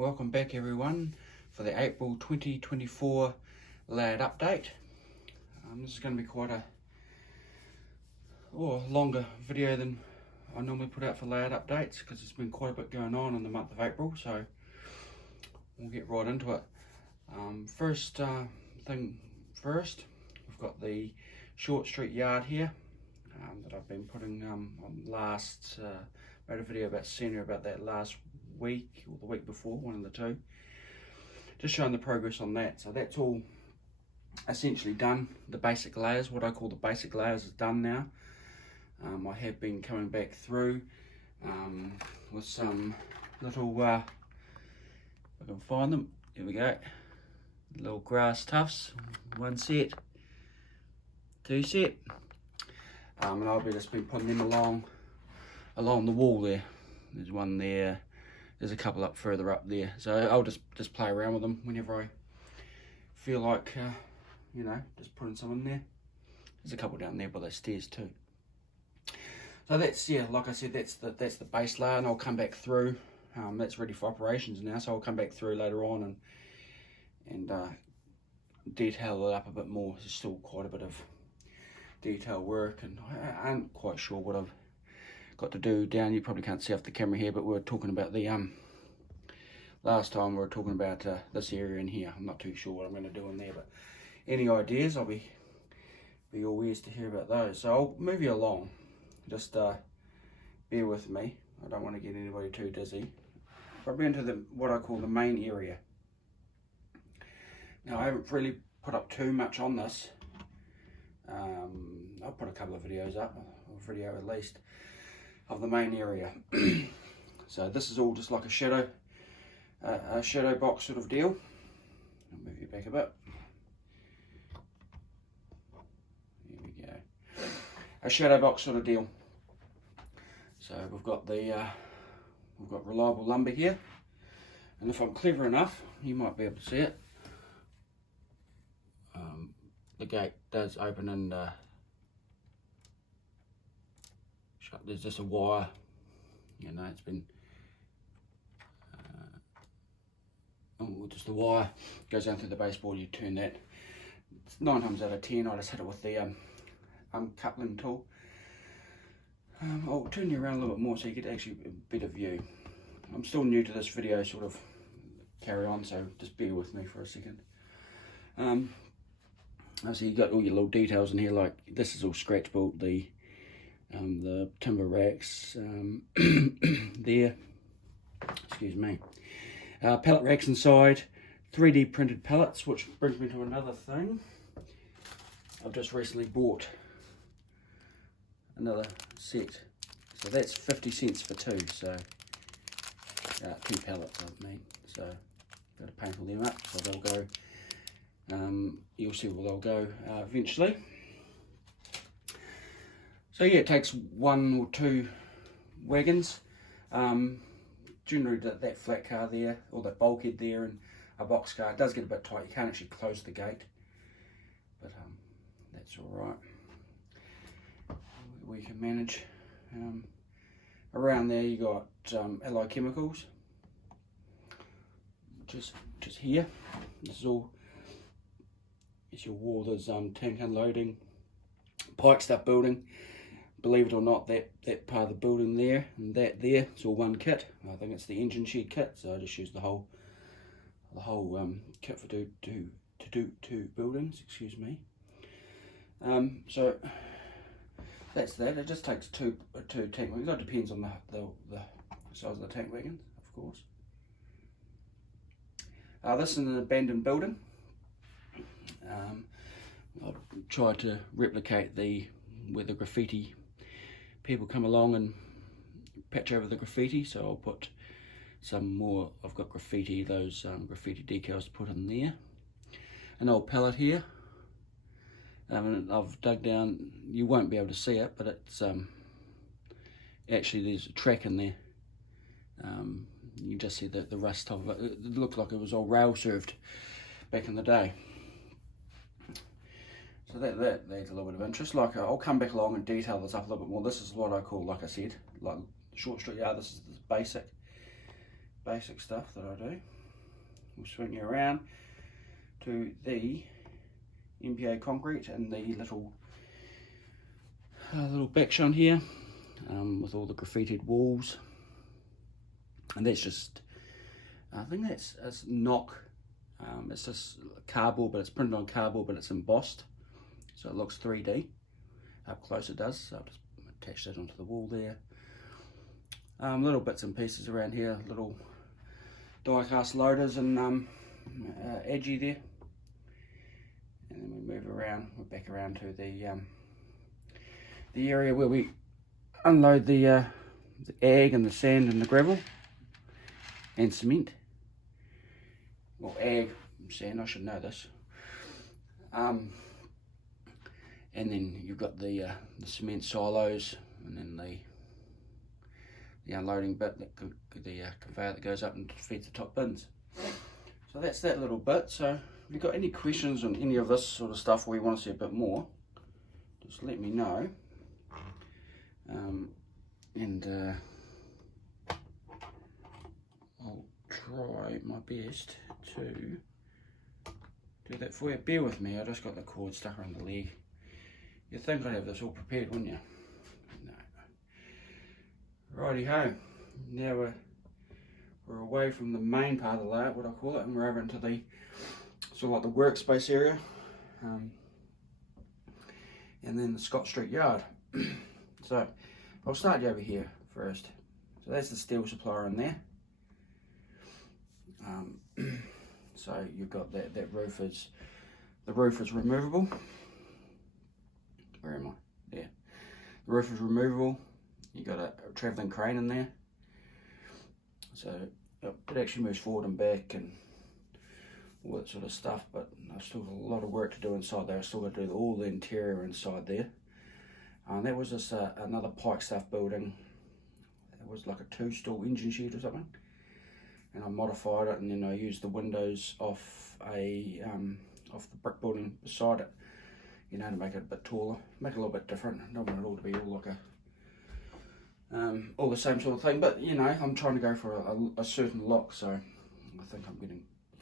welcome back everyone for the April 2024 layout update. This is going to be quite a longer video than I normally put out for layout updates because there's been quite a bit going on in the month of April, so we'll get right into it. First thing first, we've got the short street yard here that I've been putting on last, made a video about senior about that last week or the week before, one of the two, just showing the progress on that. So that's all essentially done. The basic layers, what I call the basic layers, is done now. I have been coming back through with some little, if I can find them, here we go, little grass tufts, one set, two set, and I'll be just been putting them along the wall there. There's one there, there's a couple up further up there, so I'll just play around with them whenever I feel like you know, just putting some in there. There's a couple down there by the stairs too. So that's, yeah, like I said, that's the base layer, and I'll come back through. That's ready for operations now, so I'll come back through later on and detail it up a bit more. There's still quite a bit of detail work, and I'm quite sure what I've got to do down. You probably can't see off the camera here, but we were talking about the last time we were talking about this area in here. I'm not too sure what I'm going to do in there, but any ideas, I'll be all ears to hear about those. So I'll move you along. Just bear with me. I don't want to get anybody too dizzy. I'll be into what I call the main area. Now I haven't really put up too much on this. I'll put a couple of videos up, a video at least, of the main area. So this is all just like a shadow box sort of deal. I'll move you back a bit. There we go. A shadow box sort of deal. So we've got reliable lumber here, and if I'm clever enough, you might be able to see it. The gate does open and shut. There's just a wire, you know, it's been just the wire goes down through the baseboard. You turn that. It's 9 times out of 10 I just hit it with the uncoupling tool. I'll turn you around a little bit more so you get actually a better view. I'm still new to this video sort of carry on, so just bear with me for a second. So you got all your little details in here, like this is all scratch built, the timber racks there, excuse me, pallet racks inside, 3D printed pallets, which brings me to another thing. I've just recently bought another set, so that's 50 cents for two, so 2 pallets I mean, so got to paint all them up, so they'll go, you'll see where they'll go eventually. So yeah, it takes 1 or 2 wagons, generally that flat car there, or that bulkhead there, and a box car. It does get a bit tight, you can't actually close the gate, but that's alright. We can manage. Around there you got Allied Chemicals, which is here. This is all, it's your wall. There's tank unloading, pike stuff building. Believe it or not, that part of the building there and that there, it's all one kit. I think it's the engine shed kit, so I just use the whole kit for two buildings. Excuse me. So that's that. It just takes two tank wagons. That depends on the size of the tank wagon, of course. This is an abandoned building. I've tried to replicate where the graffiti people come along and patch over the graffiti, so I'll put some more. I've got graffiti, those graffiti decals to put in there. An old pallet here. I've dug down, you won't be able to see it, but it's actually there's a track in there. You just see the rust of it. It looked like it was all rail served back in the day. So that's a little bit of interest. Like I'll come back along and detail this up a little bit more. This is what I call, like I said, like short street yard. This is the basic basic stuff that I do. We'll swing you around to the MPA concrete and the little back shone here with all the graffitied walls, and that's just, I think that's knock. It's just cardboard, but it's printed on cardboard, but it's embossed, so it looks 3D. Up close it does, so I've just attached that onto the wall there. Little bits and pieces around here, little die cast loaders and edgy there. And then we move around, we're back around to the area where we unload the ag and the sand and the gravel and cement. Well, ag, sand, I should know this. And then you've got the cement silos, and then the unloading bit, the conveyor that goes up and feeds the top bins. So that's that little bit. So if you've got any questions on any of this sort of stuff, or you want to see a bit more, just let me know. I'll try my best to do that for you. Bear with me, I just got the cord stuck around the leg. You'd think I'd have this all prepared, wouldn't you? No. Righty ho. Now we're away from the main part of the layout, what I call it, and we're over into the sort of like the workspace area, and then the Scott Street yard. So I'll start you over here first. So that's the steel supplier in there. So you've got that the roof is removable. Where am I? There. The roof is removable. You got a travelling crane in there. So it actually moves forward and back and all that sort of stuff, but I've still got a lot of work to do inside there. I've still got to do all the interior inside there. That was just another Pike Stuff building. It was like a 2-stall engine shed or something, and I modified it, and then I used the windows off the brick building beside it, you know, to make it a bit taller, make it a little bit different. I don't want it all to be all like all the same sort of thing, but you know, I'm trying to go for a certain look, so I think I'm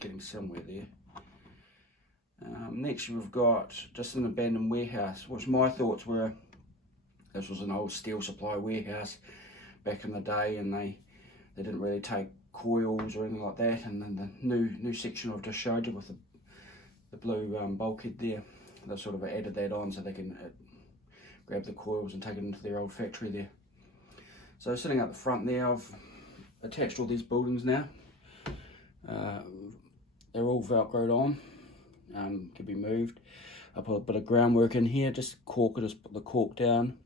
getting somewhere there. Next we've got just an abandoned warehouse, which my thoughts were this was an old steel supply warehouse back in the day, and they didn't really take coils or anything like that, and then the new section I've just showed you with the blue bulkhead there, they sort of added that on so they can grab the coils and take it into their old factory there. So sitting up the front there, I've attached all these buildings now. They're all velcroed on, can be moved. I put a bit of groundwork in here, just put the cork down,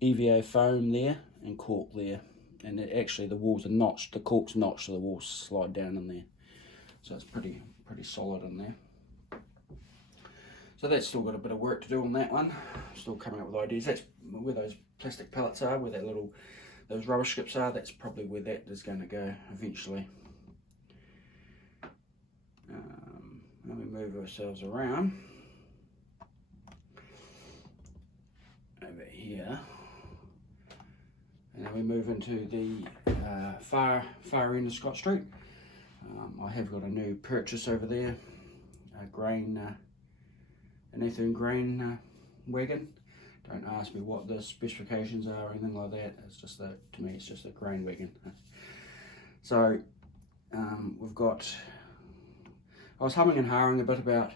EVA foam there and cork there, and actually the walls are notched, the cork's notched, so the walls slide down in there, so it's pretty solid in there. So that's still got a bit of work to do on that one, still coming up with ideas. That's where those plastic pallets are, where those rubber strips are. That's probably where that is going to go eventually. Let me move ourselves around over here, and then we move into the far end of Scott Street. I have got a new purchase over there, an Earthern grain wagon. Don't ask me what the specifications are or anything like that. It's just that, to me, it's just a grain wagon. So we've got, I was humming and hawing a bit about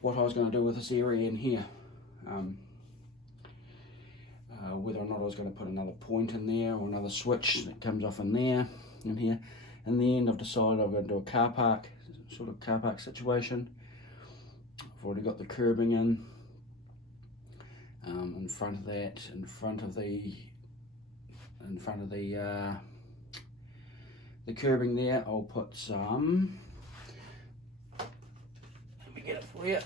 what I was going to do with this area in here. Whether or not I was going to put another point in there or another switch that comes off in there, in here. In the end, I've decided I'm going to do a car park situation. I've already got the curbing in front of that, in front of the curbing there. I'll put some. Let me get it for you.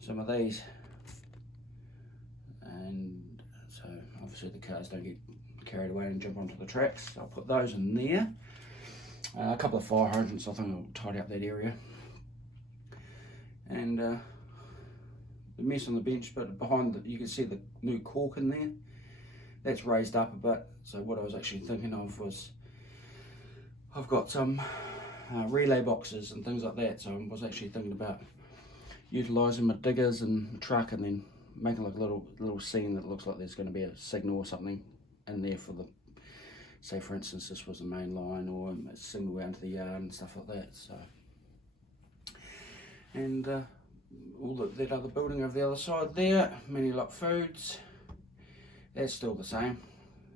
Some of these, and so obviously the cars don't get carried away and jump onto the tracks. I'll put those in there. A couple of fire hydrants, I think I'll tidy up that area. And the mess on the bench, but behind you can see the new cork in there. that's raised up a bit. So what I was actually thinking of was, I've got some relay boxes and things like that, so I was actually thinking about utilising my diggers and truck and then making like a little scene that looks like there's going to be a signal or something in there for the, say for instance this was the main line, or a signal out to the yard and stuff like that. So, and all that other building over the other side there, Many Lot Foods, that's still the same.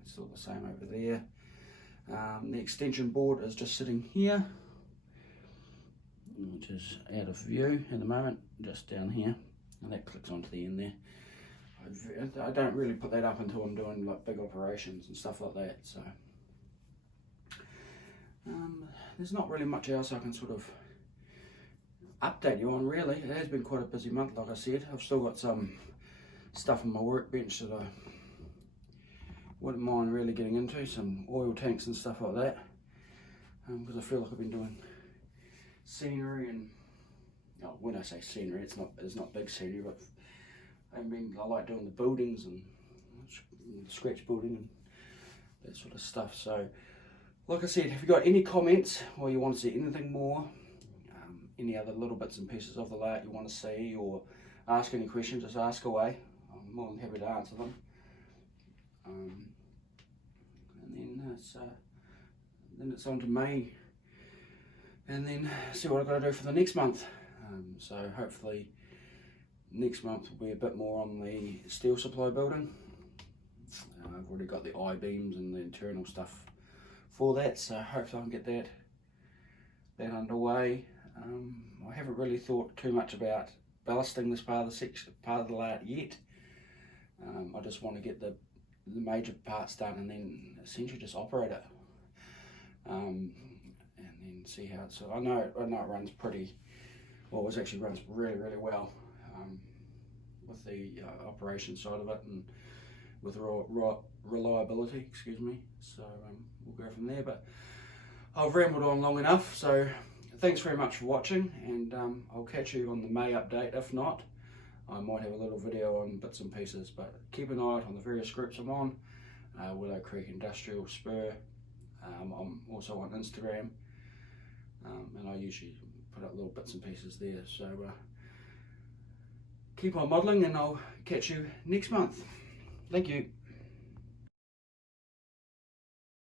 It's still the same over there. The extension board is just sitting here, which is out of view at the moment, just down here, and that clicks onto the end there. I don't really put that up until I'm doing like big operations and stuff like that. So there's not really much else I can sort of update you on really. It has been quite a busy month, like I said. I've still got some stuff on my workbench that I wouldn't mind really getting into, some oil tanks and stuff like that, because I feel like I've been doing scenery and, oh, when I say scenery, it's not big scenery, but I like doing the buildings and scratch building and that sort of stuff. So like I said, if you've got any comments or you want to see anything more, any other little bits and pieces of the layout you want to see, or ask any questions, just ask away. I'm more than happy to answer them. And then it's on to May, and then see what I've got to do for the next month. So hopefully next month will be a bit more on the steel supply building. I've already got the I-beams and the internal stuff for that, so hopefully I can get that underway. I haven't really thought too much about ballasting this part of the layout yet. I just want to get the major parts done and then essentially just operate it, and then see how it's. So I know it runs pretty well. It actually runs really well with the operation side of it and with reliability. Excuse me. So we'll go from there. But I've rambled on long enough. So thanks very much for watching, and I'll catch you on the May update. If not, I might have a little video on bits and pieces, but keep an eye out on the various groups I'm on. Willow Creek Industrial Spur. I'm also on Instagram, and I usually put up little bits and pieces there. So keep on modelling, and I'll catch you next month. Thank you.